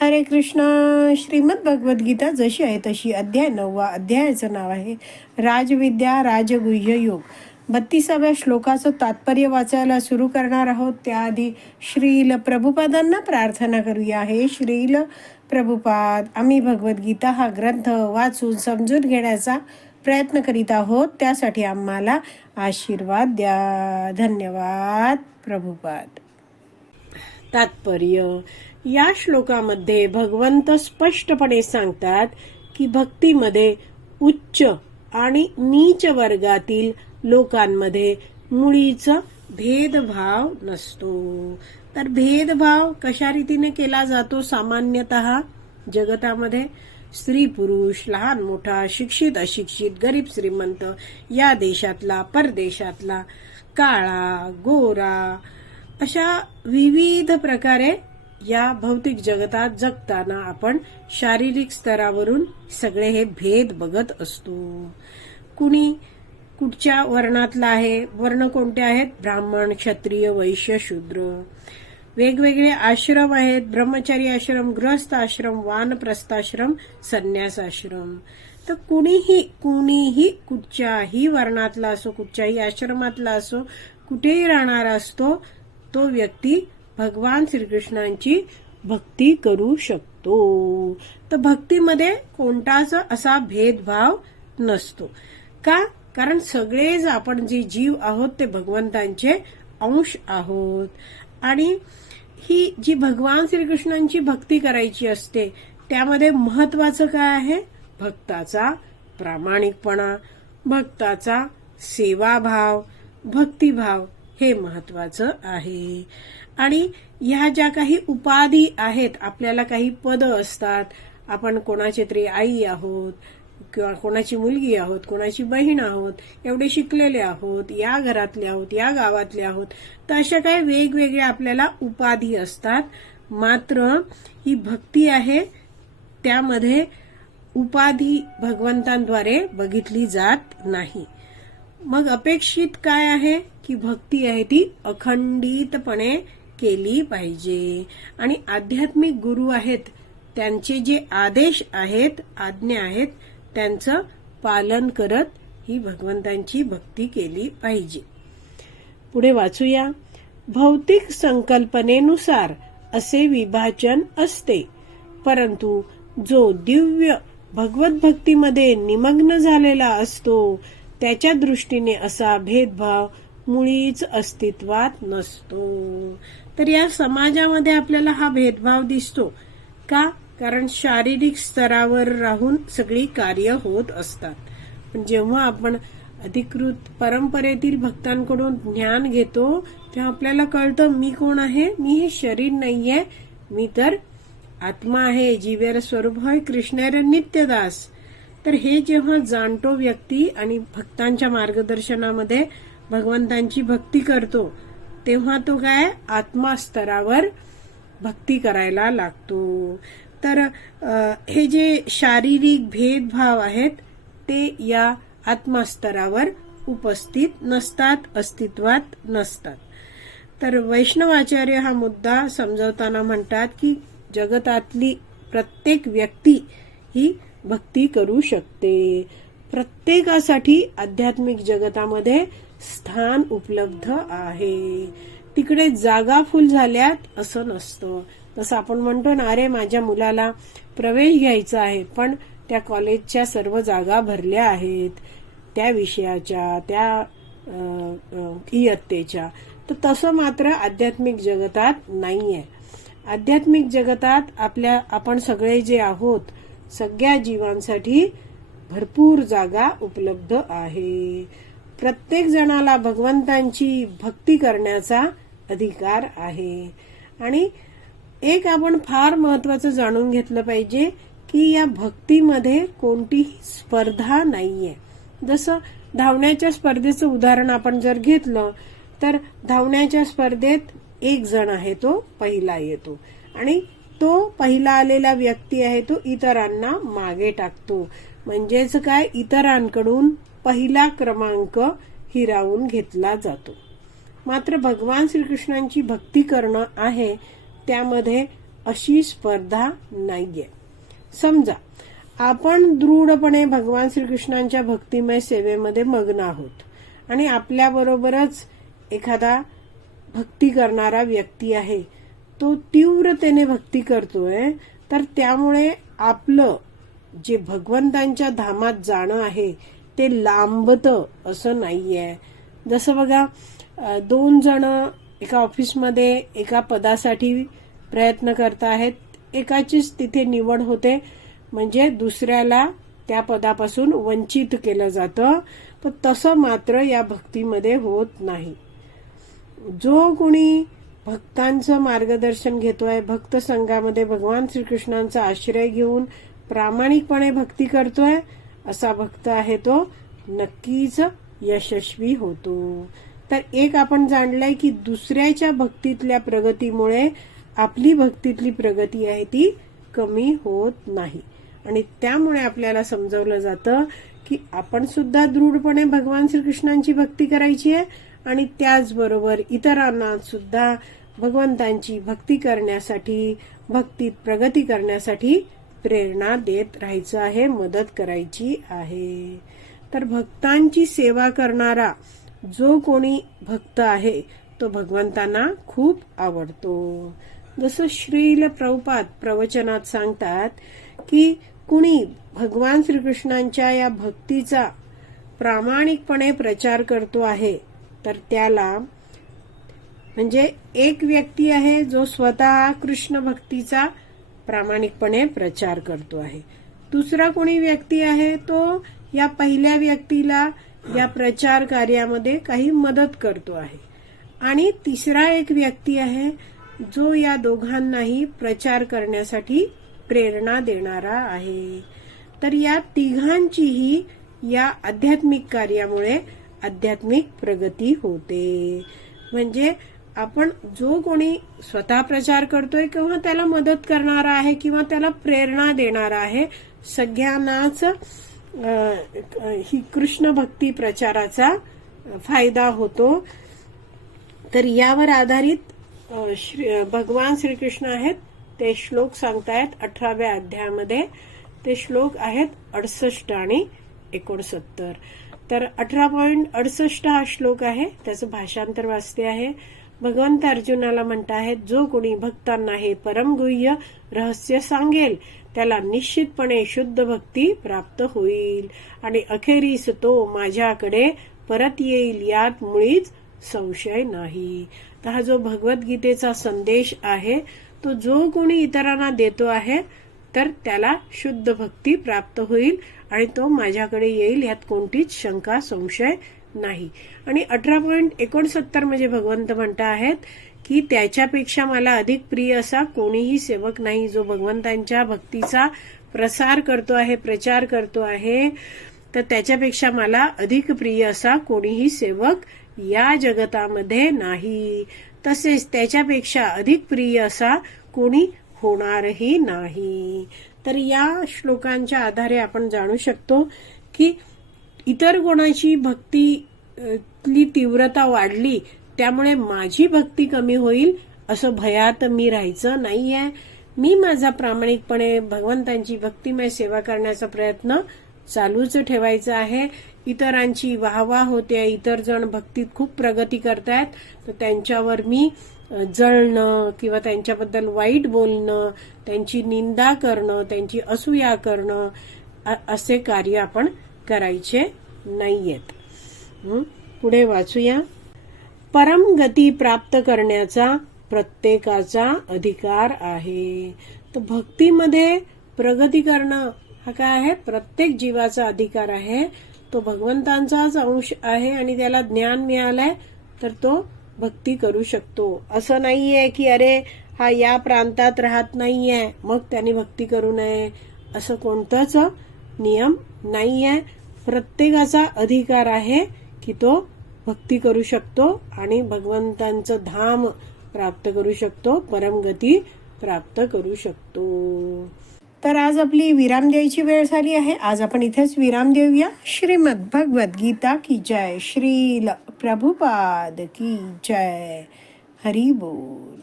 हरे कृष्ण श्रीमद भगवद्गीता जशी आहे तशी अध्याय नववा अध्यायाचं नाव आहे राजविद्या राजगुह्य योग. बत्तीसाव्या श्लोकाचं तात्पर्य वाचायला सुरू करणार आहोत. त्याआधी श्रील प्रभुपादांना प्रार्थना करूया. हे श्रील प्रभुपाद आम्ही भगवद्गीता हा ग्रंथ वाचून समजून घेण्याचा प्रयत्न करीत आहोत. त्यासाठी आम्हाला आशीर्वाद द्या. धन्यवाद प्रभुपाद. तात्पर्य या श्लोकामध्ये भगवंत स्पष्टपणे सांगतात की भक्तीमध्ये उच्च आणि नीच वर्गातील लोकांमध्ये मुळीच भेदभाव नसतो. तर भेदभाव कशा रीतीने केला जातो? सामान्यतः जगतामध्ये स्त्री पुरुष लहान मोठा शिक्षित अशिक्षित गरीब श्रीमंत या देशातला परदेशातला काळा गोरा अशा विविध प्रकारे या भौतिक जगतात जगताना आपण शारीरिक स्तरावरून सगळे हे भेद बघत असतो. कुणी कुठच्या वर्णातला आहे? वर्ण कोणते आहेत? ब्राह्मण क्षत्रिय वैश्य शूद्र. वेगवेगळे आश्रम आहेत. ब्रह्मचारी आश्रम गृहस्थ आश्रम वानप्रस्थाश्रम संन्यास आश्रम तर कुणीही कुणीही कुठच्याही वर्णातला असो कुठच्याही आश्रमातला असो कुठेही राहणारा असतो तो व्यक्ती भगवान श्रीकृष्णांची भक्ती करू शकतो. तर भक्तीमध्ये कोणताच असा भेदभाव नसतो. का? कारण सगळेच आपण जे जीव आहोत ते भगवंतांचे अंश आहोत. आणि ही जी भगवान श्रीकृष्णांची भक्ती करायची असते त्यामध्ये महत्वाचं काय आहे? भक्ताचा प्रामाणिकपणा भक्ताचा सेवाभाव भक्तिभाव. हे महत्वाचं आहे. आणि ह्या ज्या काही उपाधी आहेत आपल्याला काही पद असतात आपण कोणाचे तरी आई आहोत किंवा कोणाची मुलगी आहोत कोणाची बहीण आहोत एवढे शिकलेले आहोत या घरातले आहोत या गावातले आहोत तर अशा काही वेगवेगळ्या आपल्याला उपाधी असतात. मात्र ही भक्ती आहे त्यामध्ये उपाधी भगवंतांद्वारे बघितली जात नाही. मग अपेक्षित काय आहे? की भक्ती आहे ती अखंडितपणे केली पाहिजे. आणि आध्यात्मिक गुरु आहेत त्यांचे जे आदेश आहेत आज्ञा आहेत त्यांचं पालन करत ही भगवंतांची भक्ती केली पाहिजे. पुढे वाचूया. भौतिक संकल्पनेनुसार असे विभाजन असते. परंतु जो दिव्य भगवत भक्तीमध्ये निमग्न झालेला असतो त्याच्या दृष्टीने असा भेदभाव मुळीच अस्तित्वात नसतो. तर या समाजामध्ये आपल्याला हा भेदभाव दिसतो. का? कारण शारीरिक स्तरावर राहून सगळी कार्य होत असतात. पण जेव्हा आपण अधिकृत परंपरेतील भक्तांकडून ज्ञान घेतो तेव्हा आपल्याला कळतं मी कोण आहे? मी हे शरीर नाहीये. मी तर आत्मा आहे. जीवेर स्वरूप होय कृष्णेर नित्यदास. तर हे जेव्हा जाणतो व्यक्ती आणि भक्तांच्या मार्गदर्शनामध्ये भगवंतांची भक्ती करतो तेव्हा तो काय आत्मास्तरावर भक्ती करायला लागतो. तर हे जे शारीरिक भेदभाव आहेत ते या आत्मास्तरावर उपस्थित नसतात अस्तित्वात नसतात. तर वैष्णवाचार्य हा मुद्दा समजवताना म्हणतात की जगतातली प्रत्येक व्यक्ती ही भक्ती करू शकते. प्रत्येकासाठी आध्यात्मिक जगतामध्ये स्थान उपलब्ध आहे. तिकडे जागा फुल झाल्यात असं नसतं. तसं आपण म्हणतो ना अरे माझ्या मुलाला प्रवेश घ्यायचा आहे पण त्या कॉलेजच्या सर्व जागा भरल्या आहेत. त्या विषयाच्या त्या इयत्तेच्या. तर तसं मात्र आध्यात्मिक जगतात नाहीये. आध्यात्मिक जगतात आपल्या आपण सगळे जे आहोत सगळ्या जीवांसाठी भरपूर जागा उपलब्ध आहे. प्रत्येक जणाला भगवंतांची भक्ती करण्याचा अधिकार आहे. आणि एक आपण फार महत्वाचं जाणून घेतलं पाहिजे की या भक्तीमध्ये कोणतीही स्पर्धा नाहीये. जसं धावण्याच्या स्पर्धेचं उदाहरण आपण जर घेतलं तर धावण्याच्या स्पर्धेत एक जण आहे तो पहिला येतो. आणि तो पहिला आलेला व्यक्ती आहे तो इतरांना मागे टाकतो. म्हणजेच काय? इतरांकडून पहिला क्रमांक हिरावून घेतला जातो. मात्र भगवान श्रीकृष्णांची भक्ती करणं आहे त्यामध्ये अशी स्पर्धा नाहीये. समजा आपण दृढपणे भगवान श्रीकृष्णांच्या भक्तिमय सेवेमध्ये मग्न आहोत आणि आपल्याबरोबरच एखादा भक्ती करणारा व्यक्ती आहे तो तीव्रतेने भक्ती करतोय तर त्यामुळे आपलं जे भगवंतांच्या धामात जाणं आहे ते लांबतं असं नाहीये. जसं बघा दोन जण एका ऑफिसमध्ये एका पदासाठी प्रयत्न करत आहेत. एकाचीच तिथे निवड होते म्हणजे दुसऱ्याला त्या पदापासून वंचित केलं जातं. पण तसं मात्र या भक्तीमध्ये होत नाही. जो कोणी भक्तांचं मार्गदर्शन घेतोय. भक्त संघामध्ये भगवान श्रीकृष्णांचा आश्रय घेऊन प्रामाणिकपणे भक्ती करतोय असा भक्त आहे तो. नक्कीच यशस्वी होतो. तर एक आपण जाणलंय की दुसऱ्याच्या भक्तीतल्या प्रगतीमुळे आपली भक्तीतली प्रगती आहे ती कमी होत नाही. आणि त्यामुळे आपल्याला समजवलं जातं की आपण सुद्धा दृढपणे भगवान श्रीकृष्णांची भक्ती करायची आहे आणि त्याचबरोबर इतरांना सुद्धा भगवंतांची भक्ती करण्यासाठी भक्तीत प्रगती करण्यासाठी प्रेरणा देत राहायचं आहे मदत करायची आहे. तर भक्तांची सेवा करणारा जो कोणी भक्त आहे तो भगवंतांना खूप आवडतो. जसं श्रील प्रभुपाद प्रवचनात सांगतात की कुणी भगवान श्रीकृष्णांच्या या भक्तीचा प्रामाणिकपणे प्रचार करतो आहे तर त्याला म्हणजे एक व्यक्ती आहे जो स्वतः कृष्ण भक्तीचा प्रामाणिकपणे प्रचार करतो आहे. दुसरा कोणी व्यक्ती आहे तो या पहिल्या व्यक्तीला या प्रचार कार्यामध्ये काही मदत करतो आहे. आणि तिसरा एक व्यक्ती आहे जो या दोघांनाही प्रचार करण्यासाठी प्रेरणा देणारा आहे. तर या तिघांचीही या आध्यात्मिक कार्यामुळे आध्यात्मिक प्रगती होते. म्हणजे आपण जो कोणी स्वतः प्रचार करतोय किंवा त्याला मदत करणारा आहे किंवा त्याला प्रेरणा देणारा आहे सगळ्यांनाच ही कृष्ण भक्ती प्रचाराचा फायदा होतो. तर यावर आधारित श्री भगवान श्रीकृष्ण आहेत ते श्लोक सांगतायत अठराव्या अध्यायामध्ये. ते श्लोक आहेत अडसष्ट आणि एकोणसत्तर. तर अठरा पॉईंट अडसष्ट हा श्लोक आहे त्याचं भाषांतर वाचते आहे. भगवंत अर्जुनाला म्हणत आहेत जो कोणी भक्तांना हे परमगुह्य रहस्य सांगेल त्याला निश्चितपणे शुद्ध भक्ती प्राप्त होईल. आणि अखेरीस तो माझ्याकडे परत येईल यात मुळीच संशय नाही. तर हा जो भगवद्गीतेचा संदेश आहे तो जो कोणी इतरांना देतो आहे तर त्याला शुद्ध भक्ती प्राप्त होईल आणि तो माझ्याकडे येईल यात कोणतीच शंका संशय नाही. आणि अठरा पॉईंट एकोणसत्तर म्हणजे भगवंत म्हणता आहेत की त्याच्यापेक्षा मला अधिक प्रिय असा कोणीही सेवक नाही जो भगवंतांच्या भक्तीचा प्रसार करतो आहे प्रचार करतो आहे. तर त्याच्यापेक्षा मला अधिक प्रिय असा कोणीही सेवक या जगतामध्ये नाही. तसेच त्याच्यापेक्षा अधिक प्रिय असा कोणी होणारही नाही. तर या श्लोकांच्या आधारे आपण जाणू शकतो की इतर कोणाची भक्तीतली तीव्रता वाढली त्यामुळे माझी भक्ती कमी होईल असं भयात मी राहायचं नाहीये. मी माझा प्रामाणिकपणे भगवंतांची भक्तिमय सेवा करण्याचा प्रयत्न चालूच ठेवायचा आहे. इतरांची वाहवा होते इतर जण भक्तीत खूप प्रगती करतायत तर त्यांच्यावर मी जळणं किंवा त्यांच्याबद्दल वाईट बोलणं त्यांची निंदा करणं त्यांची असूया करणं असे कार्य आपण करायचे नाहीयेत. पुढे वाचूया. परम गती प्राप्त करण्याचा प्रत्येकाचा अधिकार आहे. तर भक्तीमध्ये प्रगती करणं हा काय आहे? प्रत्येक जीवाचा अधिकार आहे. तो भगवंतांचाच अंश आहे आणि त्याला ज्ञान मिळालंय तर तो भक्ती करू शकतो. असं नाहीये की अरे हा या प्रांतात राहत नाहीये मग त्याने भक्ती करू नये. असं कोणतंच नियम नाहीये. प्रत्येकाचा अधिकार आहे की तो भक्ती करू शकतो आणि भगवंतांचं धाम प्राप्त करू शकतो परमगती प्राप्त करू शकतो. तर आज आपली विराम द्यायची वेळ झाली आहे. आज आपण इथेच विराम देऊया. श्रीमद भगवद गीता की जय. श्रील प्रभुपाद की जय. हरी बोल.